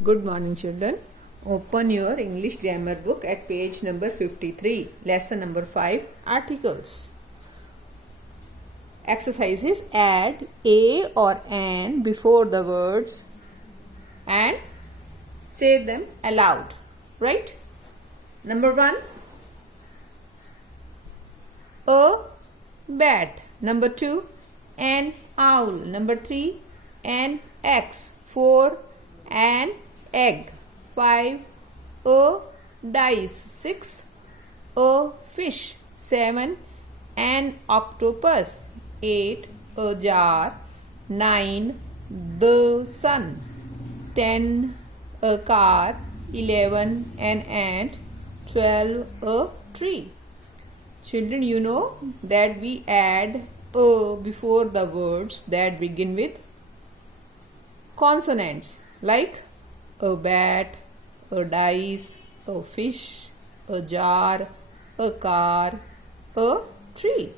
Good morning, children. Open your English grammar book at page number 53, lesson number 5, articles. Exercises: add a or an before the words and say them aloud. Right? Number 1, a bat. Number 2, an owl. Number 3, an X. 4, an egg. 5, a dice. 6, a fish. 7, an octopus. 8, a jar. 9, the sun. 10, a car. 11, an ant. 12, a tree. Children, you know that we add a before the words that begin with consonants like a bat, a dice, a fish, a jar, a car, a tree.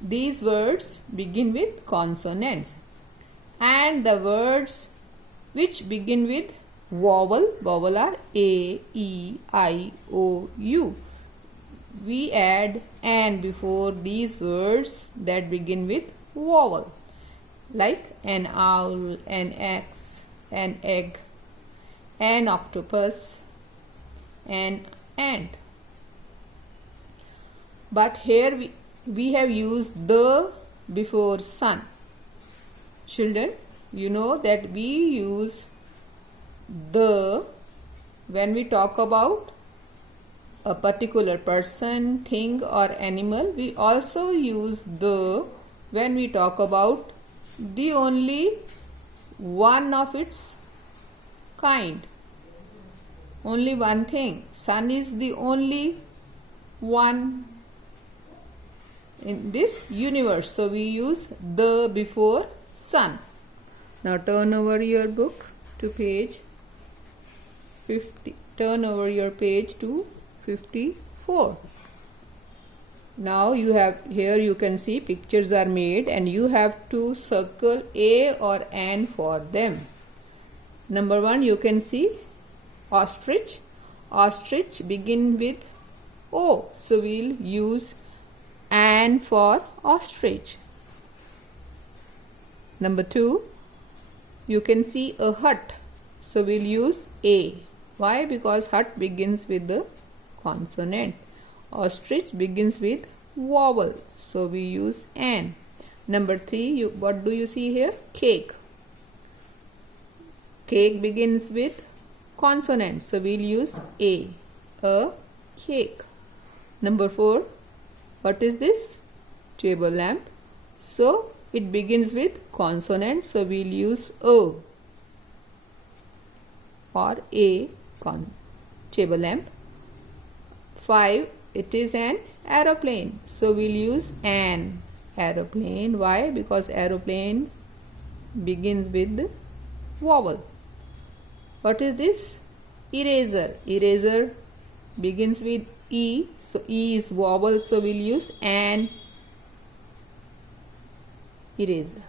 These words begin with consonants, and the words which begin with vowel are A, E, I, O, U. We add an before these words that begin with vowel, like an owl, an X, an egg, an octopus, an ant. But here we have used the before sun. Children, you know that we use the when we talk about a particular person, thing or animal. We also use the when we talk about the only one of its kind, only one thing. Sun is the only one in this universe, so we use the before sun. Now turn over your book to page 50. Turn over your page to 54. Now you have here, you can see pictures are made and you have to circle a or an for them. Number 1, you can see ostrich. Ostrich begin with O, so we'll use an for ostrich. Number 2, you can see a hut, so we'll use A. Why? Because hut begins with the consonant. Ostrich begins with vowel, so we use an. Number 3, what do you see here? Cake. Cake begins with consonant, so we'll use a cake. Number 4, what is this? Table lamp. So it begins with consonant, so we'll use o or a table lamp. 5, it is an aeroplane, so we'll use an aeroplane. Why? Because aeroplanes begins with the vowel. What is this? Eraser. Eraser begins with E, so E is vowel, so we'll use an eraser.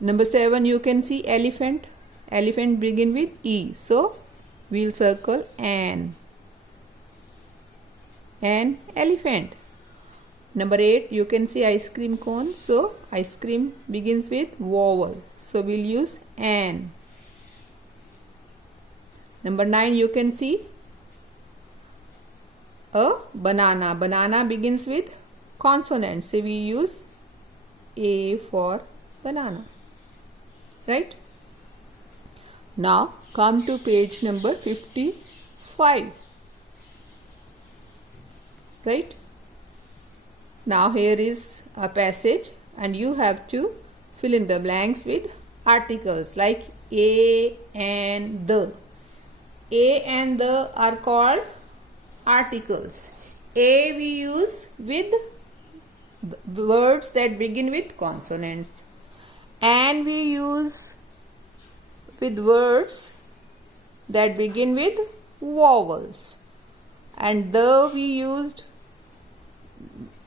Number 7, you can see elephant. Elephant begin with E, so we'll circle an elephant. Number 8, you can see ice cream cone, so ice cream begins with vowel, so we'll use an. Number 9, you can see a banana. Banana begins with consonant, so we use A for banana. Right? Now come to page number 55. Right? Now here is a passage and you have to fill in the blanks with articles like a and the. A and the are called articles. A we use with words that begin with consonants, and we use with words that begin with vowels, and the we used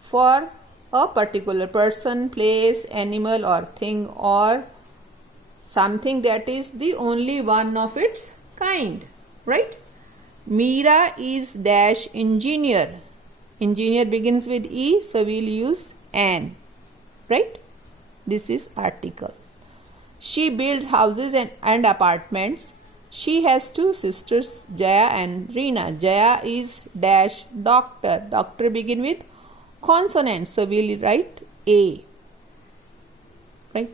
for a particular person, place, animal or thing, or something that is the only one of its kind, right? Meera is dash engineer. Engineer begins with E, so we'll use an, right? This is article. She builds houses and apartments. She has two sisters, Jaya and Reena. Jaya is dash doctor. Doctor begin with consonant, so we'll write A, right?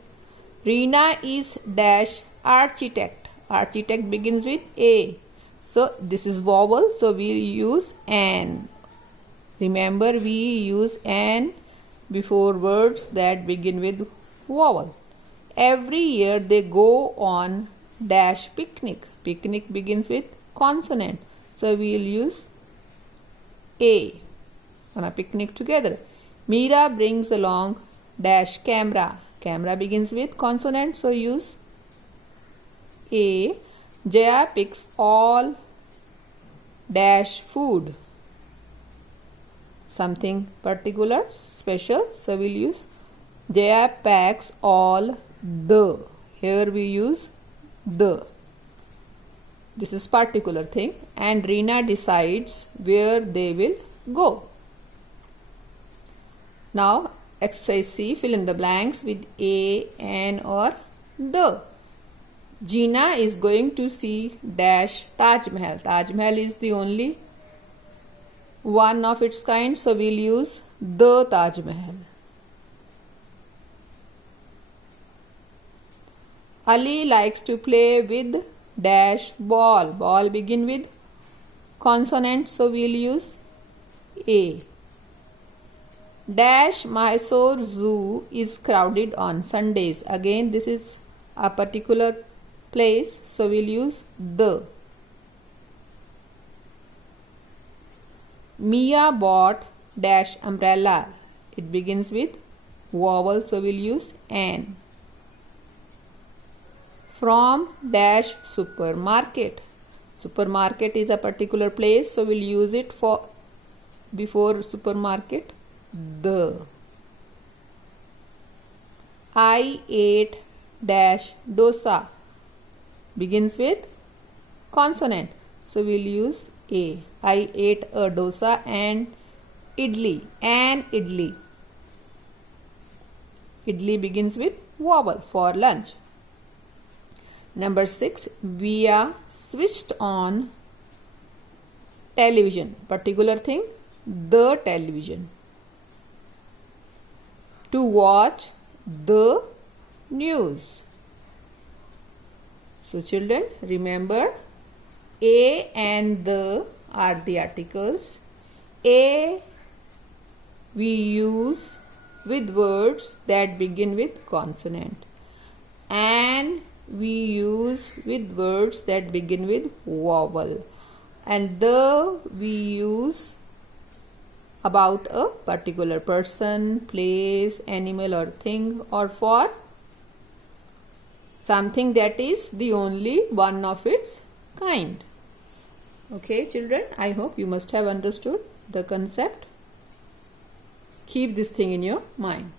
Reena is dash architect. Architect begins with A. So this is vowel, so we use an. Remember, we use an before words that begin with vowel. Every year they go on dash picnic. Picnic begins with consonant, so we will use A. On a picnic together. Meera brings along dash camera. Camera begins with consonant, so use A. Jaya picks all dash food. Something particular, special, so we'll use Jaya packs all the. Here we use the. This is particular thing. And Reena decides where they will go. Now exercise C, fill in the blanks with A, an or the. Gina is going to see dash Taj Mahal. Taj Mahal is the only one of its kind, so we'll use the Taj Mahal. Ali likes to play with dash ball. Ball begin with consonant, so we'll use A. Dash Mysore Zoo is crowded on Sundays. Again, this is a particular place, so we'll use the. Mia bought dash umbrella. It begins with vowel, so we'll use an. From dash supermarket. Supermarket is a particular place, so we'll use it for before supermarket, the. I ate dash dosa. Begins with consonant, so we'll use A. I ate a dosa and idli. An idli. Idli begins with vowel for lunch. Number 6. Via switched on television. Particular thing, the television. To watch the news. So children, remember, A and the are the articles. A we use with words that begin with consonant. And we use with words that begin with vowel. And the we use about a particular person, place, animal or thing, or for something that is the only one of its kind. Okay children, I hope you must have understood the concept. Keep this thing in your mind.